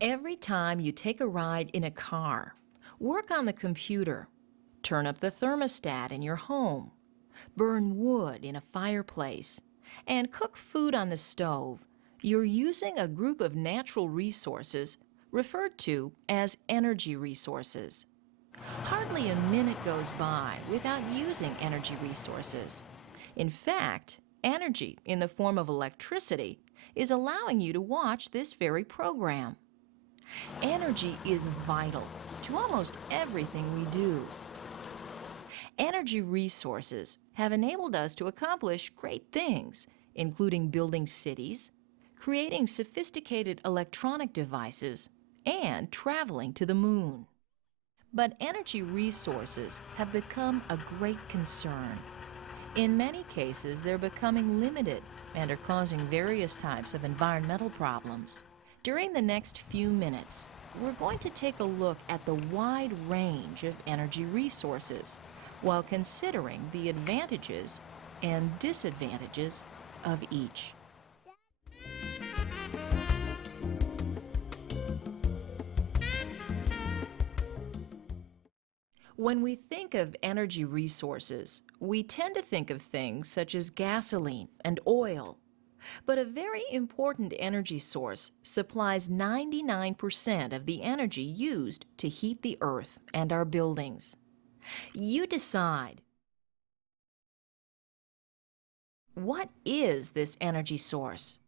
Every time you take a ride in a car, work on the computer, turn up the thermostat in your home, burn wood in a fireplace, and cook food on the stove, you're using a group of natural resources referred to as energy resources. Hardly a minute goes by without using energy resources. In fact, energy in the form of electricity is allowing you to watch this very program. Energy is vital to almost everything we do. Energy resources have enabled us to accomplish great things, including building cities, creating sophisticated electronic devices, and traveling to the moon. But energy resources have become a great concern. In many cases, they're becoming limited and are causing various types of environmental problems. During the next few minutes, we're going to take a look at the wide range of energy resources while considering the advantages and disadvantages of each. When we think of energy resources, we tend to think of things such as gasoline and oil. But a very important energy source supplies 99% of the energy used to heat the earth and our buildings. You decide. What is this energy source?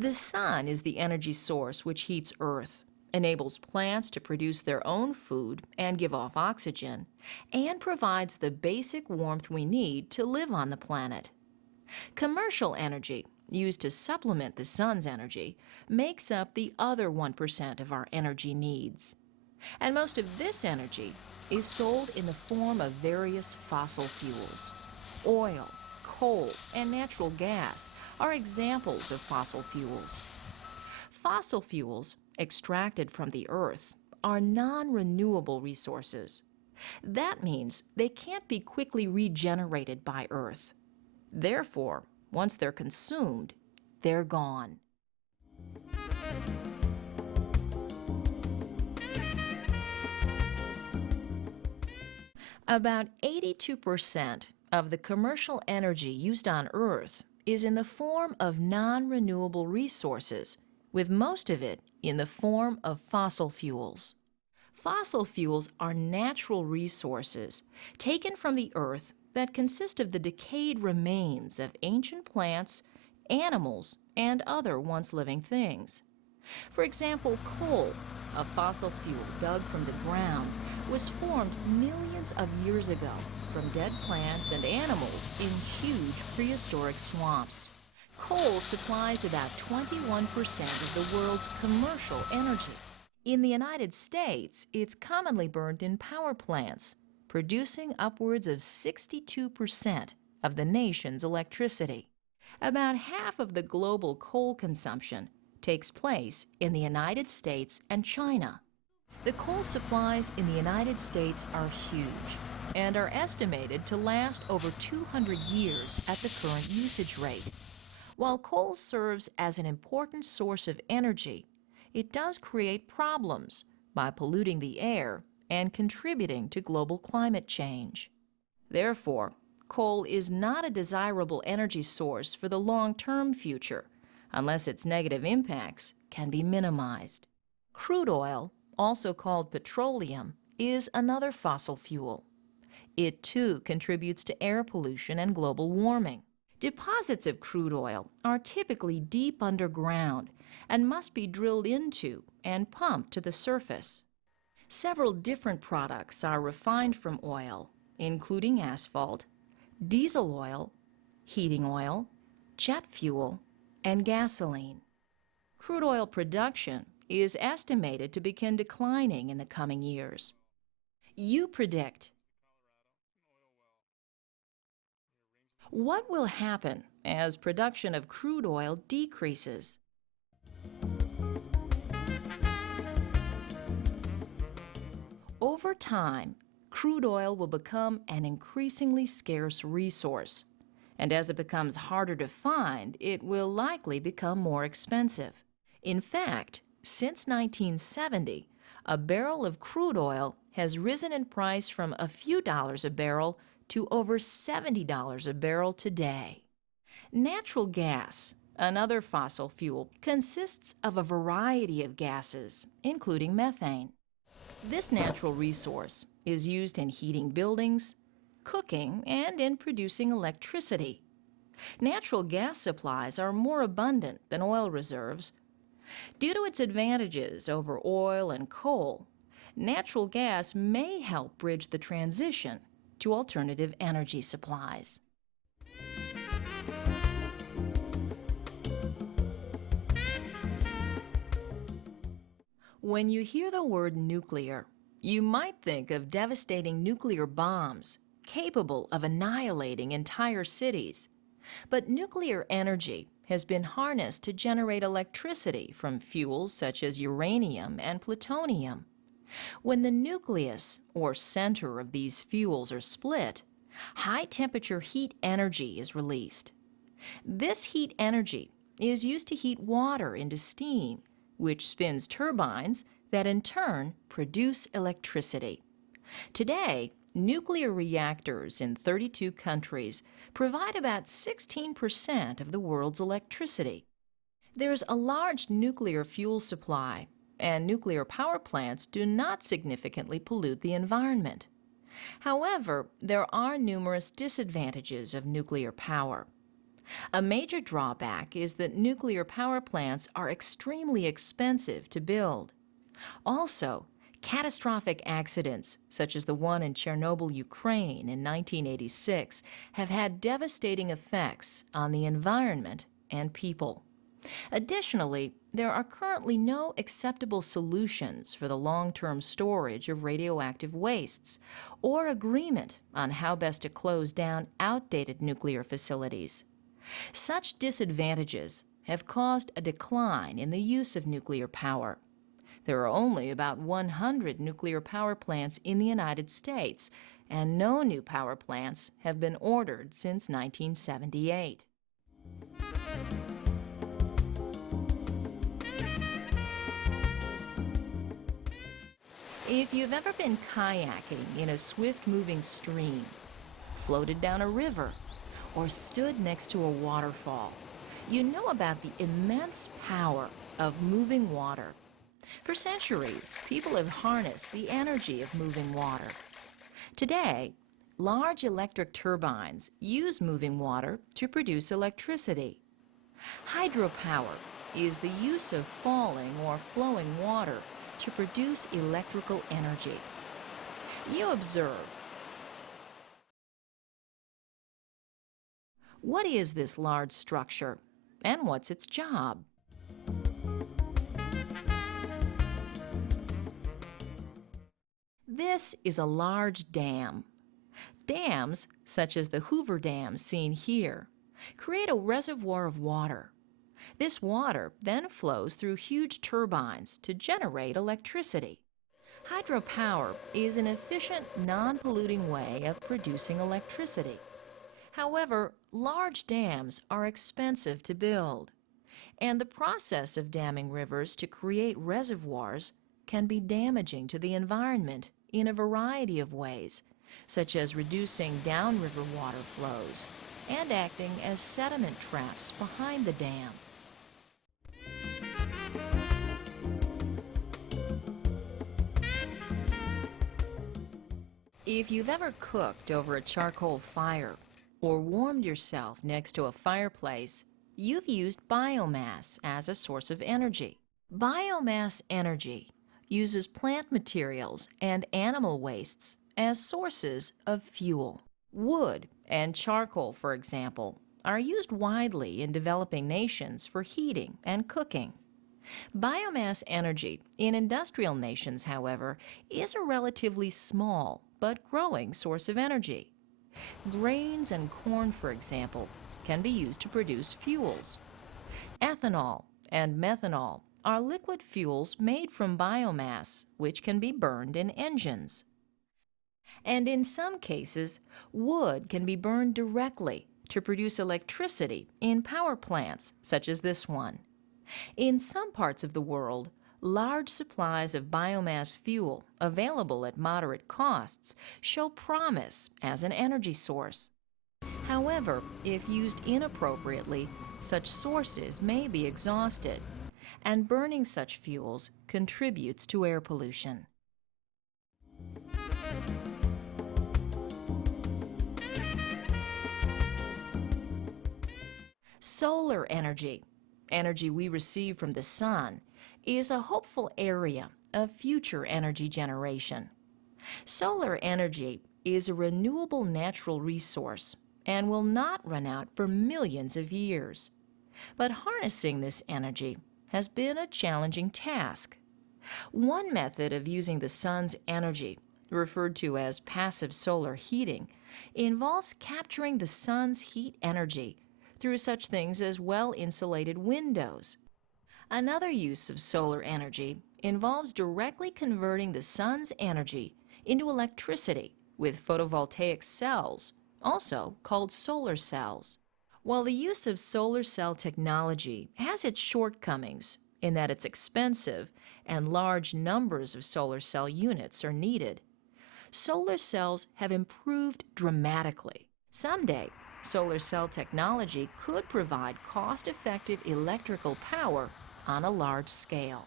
The sun is the energy source which heats Earth, enables plants to produce their own food and give off oxygen, and provides the basic warmth we need to live on the planet. Commercial energy, used to supplement the sun's energy, makes up the other 1% of our energy needs. And most of this energy is sold in the form of various fossil fuels. Oil, coal, and natural gas are examples of fossil fuels. Fossil fuels, extracted from the earth, are non-renewable resources. That means they can't be quickly regenerated by Earth. Therefore, once they're consumed, they're gone. About 82% of the commercial energy used on Earth is in the form of non-renewable resources, with most of it in the form of fossil fuels. Fossil fuels are natural resources taken from the earth that consist of the decayed remains of ancient plants, animals, and other once living things. For example, coal, a fossil fuel dug from the ground, was formed millions of years ago from dead plants and animals in huge prehistoric swamps. Coal supplies about 21% of the world's commercial energy. In the United States, it's commonly burned in power plants, producing upwards of 62% of the nation's electricity. About half of the global coal consumption takes place in the United States and China. The coal supplies in the United States are huge and are estimated to last over 200 years at the current usage rate. While coal serves as an important source of energy, it does create problems by polluting the air and contributing to global climate change. Therefore, coal is not a desirable energy source for the long-term future unless its negative impacts can be minimized. Crude oil, also called petroleum, is another fossil fuel. It too contributes to air pollution and global warming. Deposits of crude oil are typically deep underground and must be drilled into and pumped to the surface. Several different products are refined from oil, including asphalt, diesel oil, heating oil, jet fuel, and gasoline. Crude oil production is estimated to begin declining in the coming years. You predict. What will happen as production of crude oil decreases? Over time, crude oil will become an increasingly scarce resource, And as it becomes harder to find, it will likely become more expensive. In fact, since 1970, a barrel of crude oil has risen in price from a few dollars a barrel to over $70 a barrel today. Natural gas, another fossil fuel, consists of a variety of gases, including methane. This natural resource is used in heating buildings, cooking, and in producing electricity. Natural gas supplies are more abundant than oil reserves. Due to its advantages over oil and coal, natural gas may help bridge the transition to alternative energy supplies. When you hear the word nuclear, you might think of devastating nuclear bombs capable of annihilating entire cities. But nuclear energy has been harnessed to generate electricity from fuels such as uranium and plutonium. When the nucleus, or center of these fuels, are split, high-temperature heat energy is released. This heat energy is used to heat water into steam, which spins turbines that in turn produce electricity. Today, nuclear reactors in 32 countries provide about 16% of the world's electricity. There's a large nuclear fuel supply, and nuclear power plants do not significantly pollute the environment. However, there are numerous disadvantages of nuclear power. A major drawback is that nuclear power plants are extremely expensive to build. Also, catastrophic accidents, such as the one in Chernobyl, Ukraine in 1986, have had devastating effects on the environment and people. Additionally, there are currently no acceptable solutions for the long-term storage of radioactive wastes or agreement on how best to close down outdated nuclear facilities. Such disadvantages have caused a decline in the use of nuclear power. There are only about 100 nuclear power plants in the United States, and no new power plants have been ordered since 1978. If you've ever been kayaking in a swift-moving stream, floated down a river, or stood next to a waterfall, you know about the immense power of moving water. For centuries, people have harnessed the energy of moving water. Today, large electric turbines use moving water to produce electricity. Hydropower is the use of falling or flowing water to produce electrical energy. You observe. What is this large structure, and what's its job? This is a large dam. Dams, such as the Hoover Dam seen here, create a reservoir of water. This water then flows through huge turbines to generate electricity. Hydropower is an efficient, non-polluting way of producing electricity. However, large dams are expensive to build, and the process of damming rivers to create reservoirs can be damaging to the environment in a variety of ways, such as reducing downriver water flows and acting as sediment traps behind the dam. If you've ever cooked over a charcoal fire or warmed yourself next to a fireplace, you've used biomass as a source of energy. Biomass energy uses plant materials and animal wastes as sources of fuel. Wood and charcoal, for example, are used widely in developing nations for heating and cooking. Biomass energy in industrial nations, however, is a relatively small but growing source of energy. Grains and corn, for example, can be used to produce fuels. Ethanol and methanol are liquid fuels made from biomass, which can be burned in engines. And in some cases, wood can be burned directly to produce electricity in power plants such as this one. In some parts of the world, large supplies of biomass fuel available at moderate costs show promise as an energy source. However, if used inappropriately, such sources may be exhausted, and burning such fuels contributes to air pollution. Solar energy, energy we receive from the sun, is a hopeful area of future energy generation. Solar energy is a renewable natural resource and will not run out for millions of years. But harnessing this energy has been a challenging task. One method of using the sun's energy, referred to as passive solar heating, involves capturing the sun's heat energy through such things as well-insulated windows. Another use of solar energy involves directly converting the sun's energy into electricity with photovoltaic cells, also called solar cells. While the use of solar cell technology has its shortcomings in that it's expensive and large numbers of solar cell units are needed, solar cells have improved dramatically. Someday, solar cell technology could provide cost-effective electrical power on a large scale.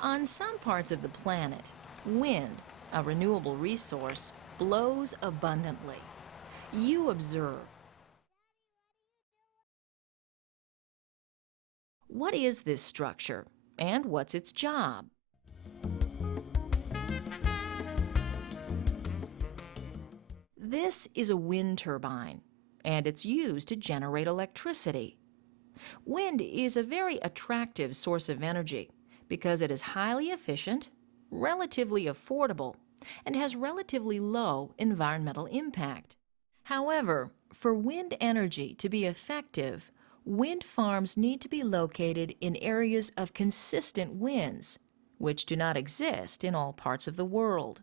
On some parts of the planet, wind, a renewable resource, blows abundantly. You observe. What is this structure, and what's its job? This is a wind turbine, and it's used to generate electricity. Wind is a very attractive source of energy because it is highly efficient, relatively affordable, and has relatively low environmental impact. However, for wind energy to be effective, wind farms need to be located in areas of consistent winds, which do not exist in all parts of the world.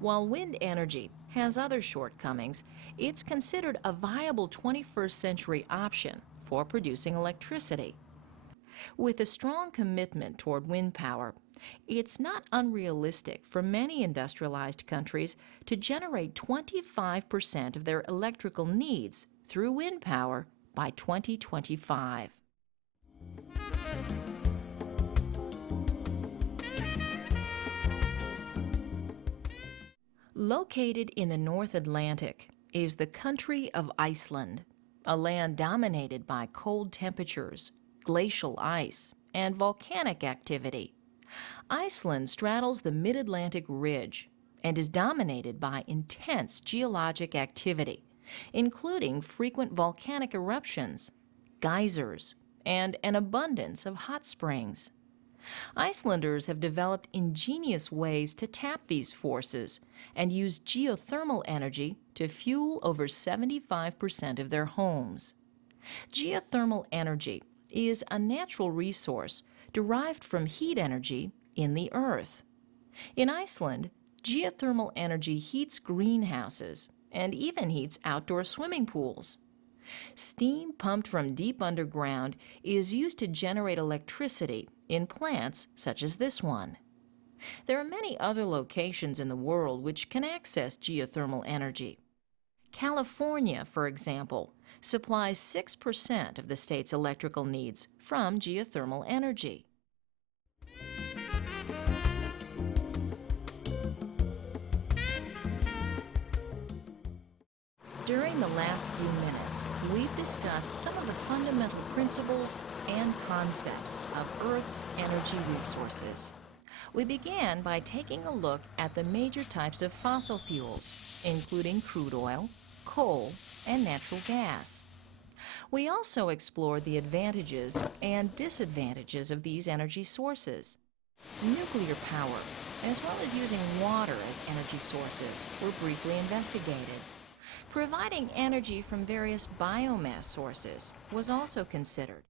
While wind energy has other shortcomings, it's considered a viable 21st century option for producing electricity. With a strong commitment toward wind power, it's not unrealistic for many industrialized countries to generate 25% of their electrical needs through wind power by 2025. Located in the North Atlantic is the country of Iceland, a land dominated by cold temperatures, glacial ice, and volcanic activity. Iceland straddles the Mid-Atlantic Ridge and is dominated by intense geologic activity, including frequent volcanic eruptions, geysers, and an abundance of hot springs. Icelanders have developed ingenious ways to tap these forces and use geothermal energy to fuel over 75% of their homes. Geothermal energy is a natural resource derived from heat energy in the earth. In Iceland, geothermal energy heats greenhouses and even heats outdoor swimming pools. Steam pumped from deep underground is used to generate electricity in plants such as this one. There are many other locations in the world which can access geothermal energy. California, for example, supplies 6% of the state's electrical needs from geothermal energy. During the last few minutes, we've discussed some of the fundamental principles and concepts of Earth's energy resources. We began by taking a look at the major types of fossil fuels, including crude oil, coal, and natural gas. We also explored the advantages and disadvantages of these energy sources. Nuclear power, as well as using water as energy sources, were briefly investigated. Providing energy from various biomass sources was also considered.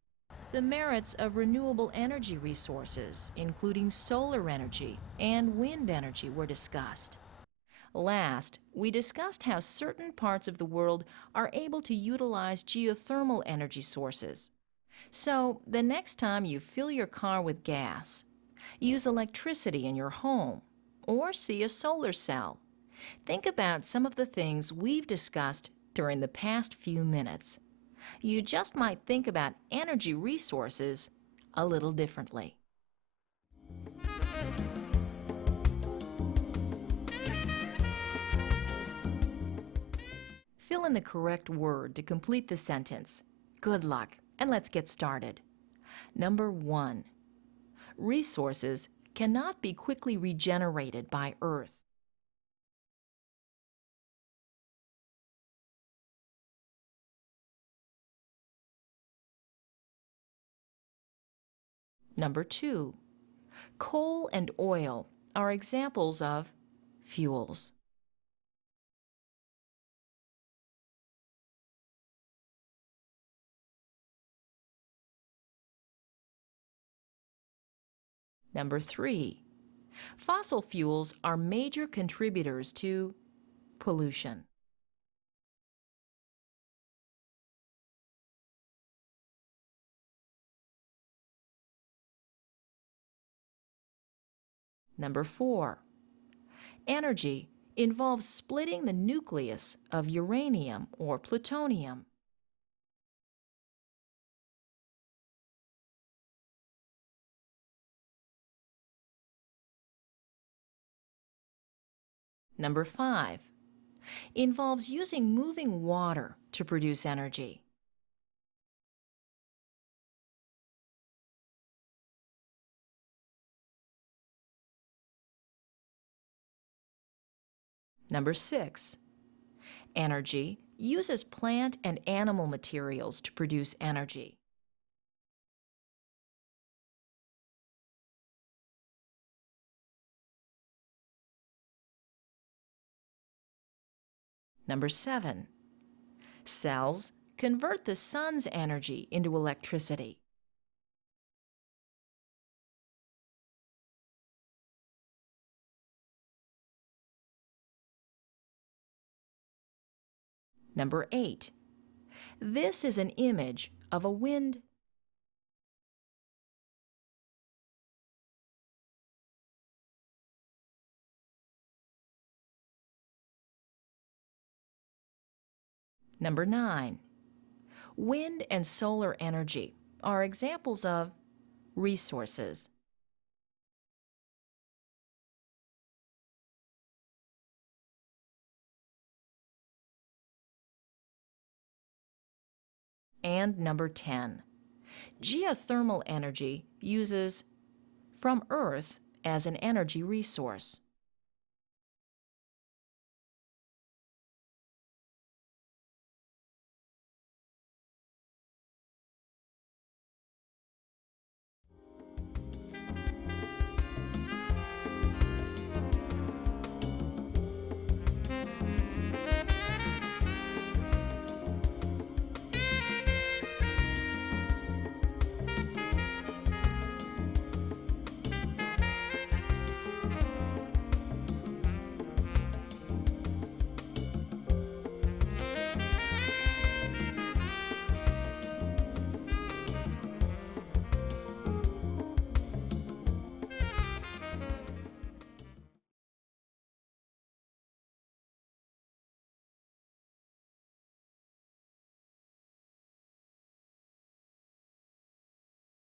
The merits of renewable energy resources, including solar energy and wind energy, were discussed. Last, we discussed how certain parts of the world are able to utilize geothermal energy sources. So, the next time you fill your car with gas, use electricity in your home, or see a solar cell, think about some of the things we've discussed during the past few minutes. You just might think about energy resources a little differently. Fill in the correct word to complete the sentence. Good luck, and let's get started. Number 1. Resources cannot be quickly regenerated by Earth. Number 2. Coal and oil are examples of fuels. Number 3. Fossil fuels are major contributors to pollution. Number 4. Energy involves splitting the nucleus of uranium or plutonium. Number 5. Involves using moving water to produce energy. Number 6. Energy uses plant and animal materials to produce energy. Number 7. Cells convert the sun's energy into electricity. Number 8. This is an image of a wind. Number 9. Wind and solar energy are examples of resources. And number 10. Geothermal energy uses from Earth as an energy resource.